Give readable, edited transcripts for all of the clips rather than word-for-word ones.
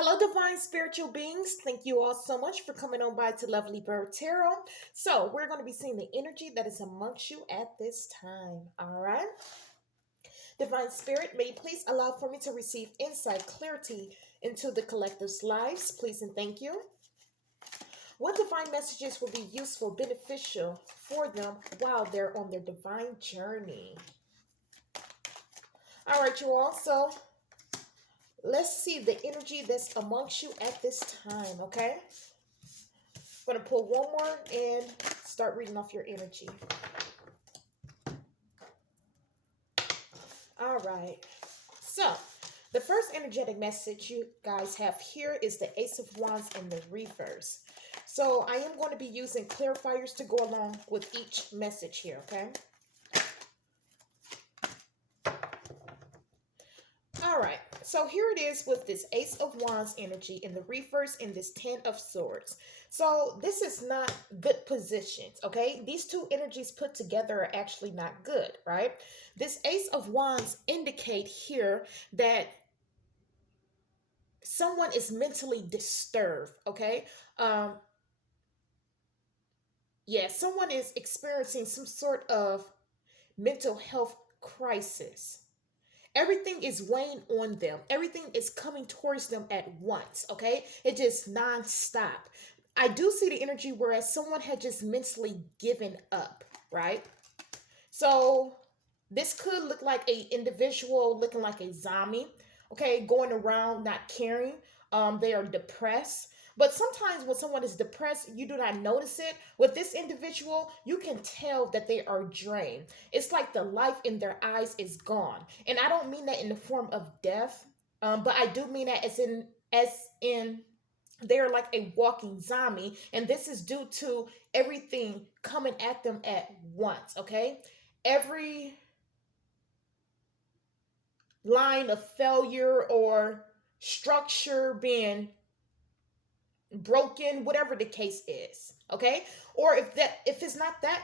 Hello, divine spiritual beings. Thank you all so much for coming on by to Lovely Bird Tarot. So, we're going to be seeing the energy that is amongst you at this time. All right. Divine Spirit, may you please allow for me to receive insight, clarity into the collective's lives. Please and thank you. What divine messages will be useful, beneficial for them while they're on their divine journey? All right, you all. So, let's see the energy that's amongst you at this time, okay? I'm going to pull one more and start reading off your energy. All right. So, the first energetic message you guys have here is the Ace of Wands in the reverse. So, I am going to be using clarifiers to go along with each message here, okay? All right, so here it is with this Ace of Wands energy in the reverse in this Ten of Swords. So this is not good positions, okay? These two energies put together are actually not good, right? This Ace of Wands indicate here that someone is mentally disturbed, okay? Um, yeah, someone is experiencing some sort of mental health crisis. Everything is weighing on them. Everything is coming towards them at once, okay? It just nonstop. I do see the energy whereas someone had just mentally given up, right? So this could look like a individual looking like a zombie, okay, going around not caring. They are depressed. But sometimes when someone is depressed, you do not notice it. With this individual, you can tell that they are drained. It's like the life in their eyes is gone. And I don't mean that in the form of death, but I do mean that as in they're like a walking zombie, and this is due to everything coming at them at once, okay? Every line of failure or structure being broken, whatever the case is, okay? Or if it's not that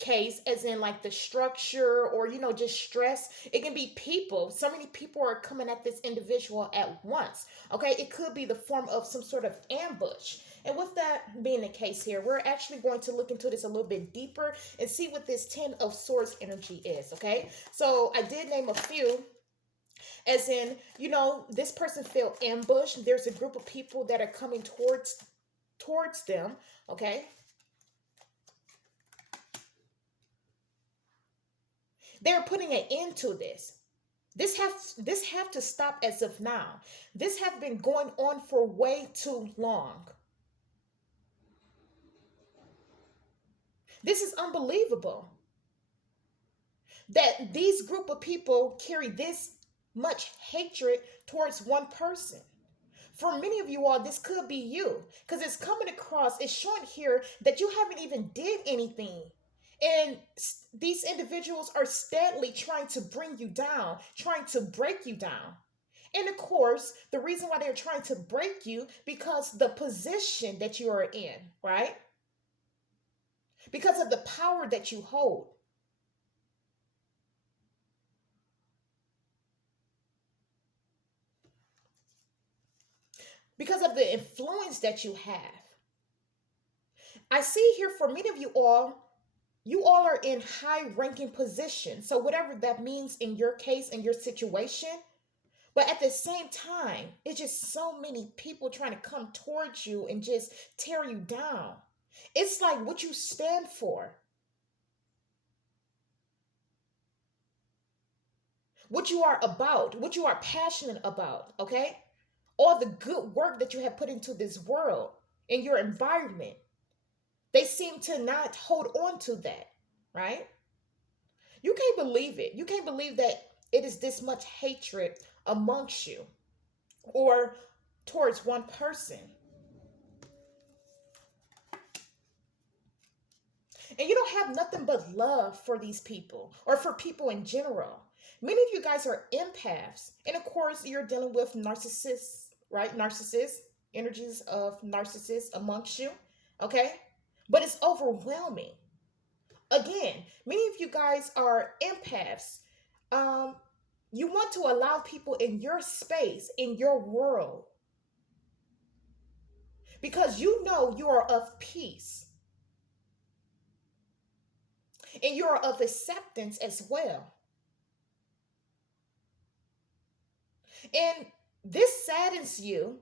case, as in like the structure or just stress, it can be people. So many people are coming at this individual at once, okay? It could be the form of some sort of ambush. And with that being the case here, we're actually going to look into this a little bit deeper and see what this Ten of Swords energy is, okay? So I did name a few, as in, this person felt ambushed. There's a group of people that are coming towards them, okay? They're putting an end to this. This have to stop as of now. This have been going on for way too long. This is unbelievable that these group of people carry this much hatred towards one person. For many of you all, this could be you, because it's coming across, it's showing here that you haven't even did anything, and these individuals are steadily trying to bring you down, trying to break you down. And of course, the reason why they're trying to break you, because the position that you are in, right? Because of the power that you hold. Because of the influence that you have. I see here for many of you all are in high ranking positions. So whatever that means in your case, in your situation, but at the same time, it's just so many people trying to come towards you and just tear you down. It's like what you stand for, what you are about, what you are passionate about, okay? All the good work that you have put into this world, in your environment. They seem to not hold on to that, right? You can't believe it. You can't believe that it is this much hatred amongst you or towards one person. And you don't have nothing but love for these people or for people in general. Many of you guys are empaths. And of course, you're dealing with narcissists, right? Narcissists, energies of narcissists amongst you, okay? But it's overwhelming. Again, many of you guys are empaths. Um, you want to allow people in your space, in your world, because you know you are of peace and you are of acceptance as well. And this saddens you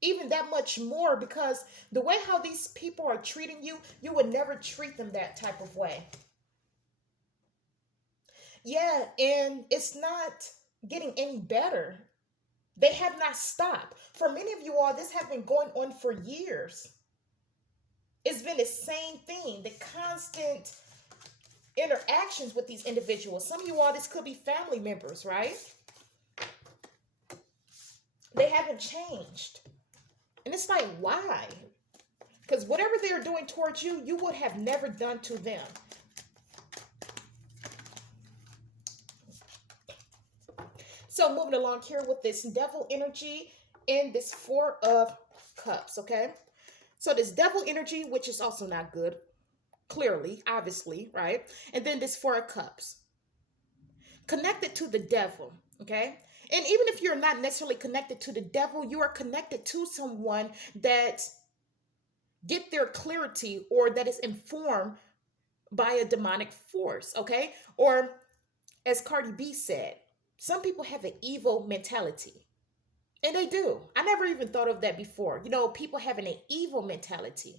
even that much more because the way how these people are treating you, you would never treat them that type of way. Yeah, and it's not getting any better. They have not stopped. For many of you all, this has been going on for years. It's been the same thing, the constant interactions with these individuals. Some of you all, this could be family members, right? They haven't changed. And it's like, why? Because whatever they're doing towards you, you would have never done to them. So moving along here with this devil energy and this Four of Cups, okay? So this devil energy, which is also not good, clearly, obviously, right? And then this Four of Cups, connected to the devil, okay? And even if you're not necessarily connected to the devil, you are connected to someone that get their clarity or that is informed by a demonic force, okay? Or as Cardi B said, some people have an evil mentality. And they do. I never even thought of that before. You know, people having an evil mentality.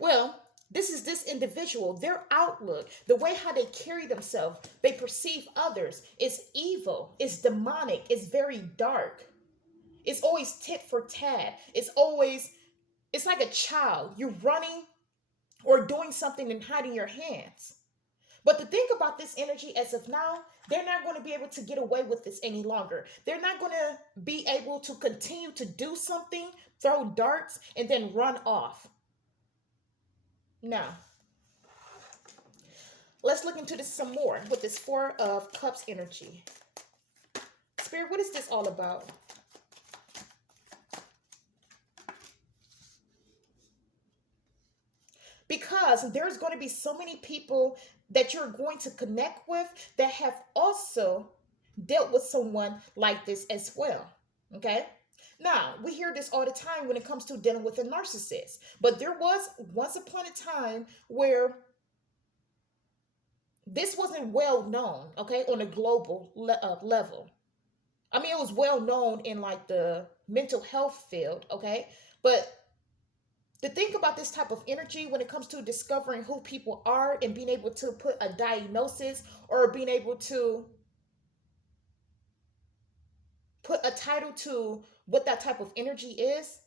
Well, this is this individual, their outlook, the way how they carry themselves, they perceive others is evil, it's demonic, it's very dark. It's always tit for tat. It's like a child. You're running or doing something and hiding your hands. But the thing about this energy as of now, they're not going to be able to get away with this any longer. They're not going to be able to continue to do something, throw darts, and then run off. Now, let's look into this some more with this Four of Cups energy. Spirit, what is this all about? Because there's going to be so many people that you're going to connect with that have also dealt with someone like this as well. Okay. Now, we hear this all the time when it comes to dealing with a narcissist. But there was once upon a time where this wasn't well known, okay, on a global level. I mean, it was well known in like the mental health field, okay? But the thing about this type of energy when it comes to discovering who people are and being able to put a diagnosis or being able to put a title to what that type of energy is,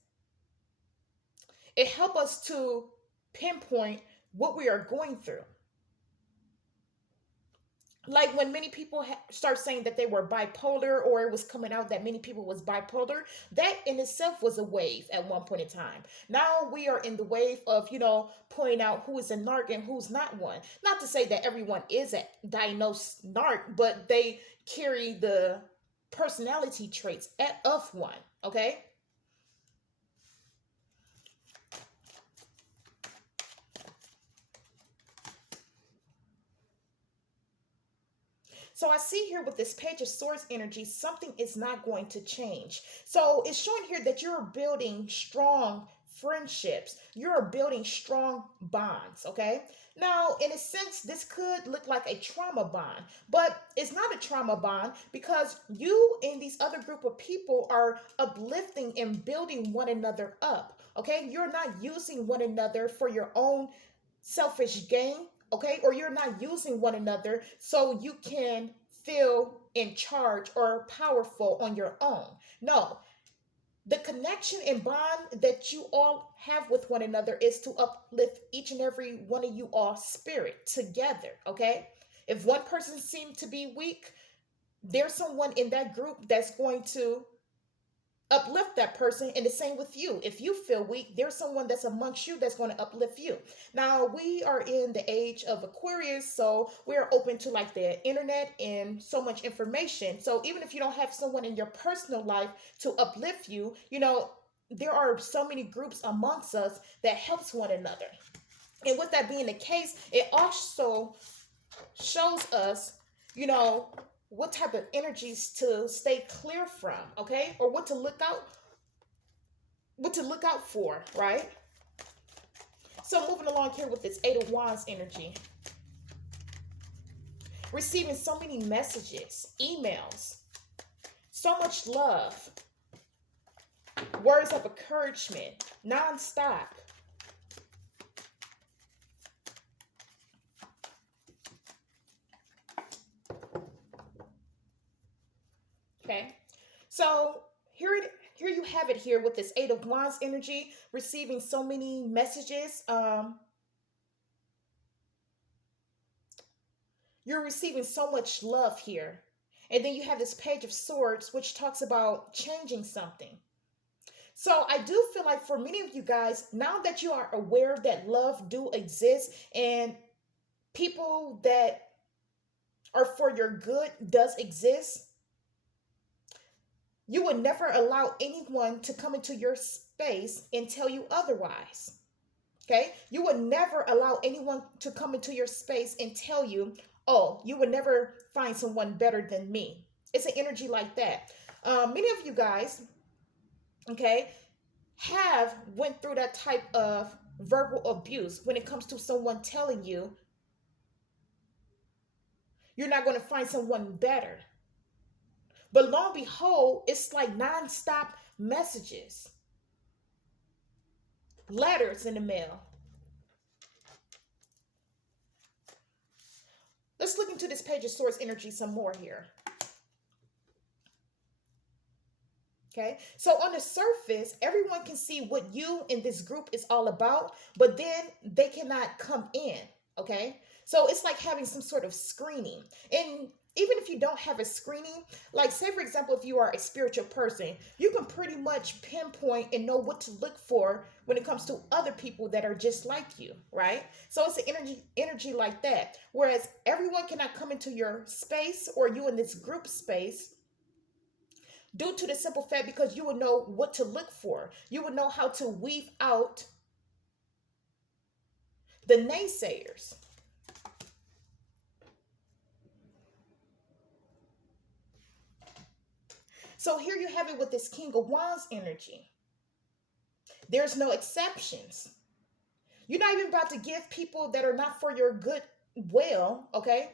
it helps us to pinpoint what we are going through. Like when many people start saying that they were bipolar or it was coming out that many people was bipolar, that in itself was a wave at one point in time. Now we are in the wave of, pointing out who is a narc and who's not one. Not to say that everyone is a diagnosed narc, but they carry the personality traits of one, okay? So I see here with this Page of Swords energy, something is not going to change. So it's showing here that you're building strong friendships. You're building strong bonds, okay? Now, in a sense, this could look like a trauma bond, but it's not a trauma bond because you and these other group of people are uplifting and building one another up, okay? You're not using one another for your own selfish gain, okay? Or you're not using one another so you can feel in charge or powerful on your own. No, the connection and bond that you all have with one another is to uplift each and every one of you all spirit together, okay? If one person seems to be weak, there's someone in that group that's going to uplift that person, and the same with you. If you feel weak, there's someone that's amongst you that's going to uplift you. Now we are in the age of Aquarius, so we are open to like the internet and so much information. So even if you don't have someone in your personal life to uplift you, there are so many groups amongst us that helps one another. And with that being the case, it also shows us, you know what type of energies to stay clear from, okay? Or what to look out for, right? So moving along here with this Eight of Wands energy, receiving so many messages, emails, so much love, words of encouragement, nonstop. Okay, so here you have it here with this Eight of Wands energy, receiving so many messages. You're receiving so much love here. And then you have this Page of Swords, which talks about changing something. So I do feel like for many of you guys, now that you are aware that love do exist and people that are for your good does exist, you would never allow anyone to come into your space and tell you otherwise. Okay? You would never allow anyone to come into your space and tell you, oh, you would never find someone better than me. It's an energy like that. Many of you guys, okay, have went through that type of verbal abuse when it comes to someone telling you you're not going to find someone better. But lo and behold, it's like nonstop messages, letters in the mail. Let's look into this Page of Swords energy some more here. Okay, so on the surface, everyone can see what you in this group is all about, but then they cannot come in. Okay, so it's like having some sort of screening. And even if you don't have a screening, like say for example, if you are a spiritual person, you can pretty much pinpoint and know what to look for when it comes to other people that are just like you, right? So it's an energy like that. Whereas everyone cannot come into your space or you in this group space due to the simple fact because you would know what to look for. You would know how to weave out the naysayers. So here you have it with this King of Wands energy. There's no exceptions. You're not even about to give people that are not for your good will, okay,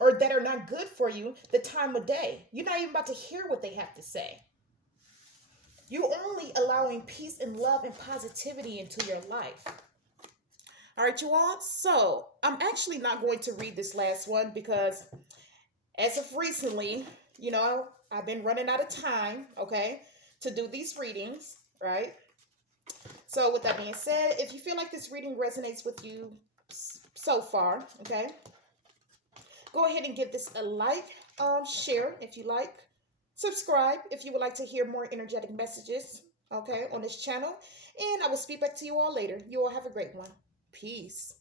or that are not good for you the time of day. You're not even about to hear what they have to say. You're only allowing peace and love and positivity into your life. All right, you all. So I'm actually not going to read this last one because as of recently, I've been running out of time, okay, to do these readings, right? So with that being said, if you feel like this reading resonates with you so far, okay, go ahead and give this a like, share if you like, subscribe if you would like to hear more energetic messages, okay, on this channel. And I will speak back to you all later. You all have a great one. Peace.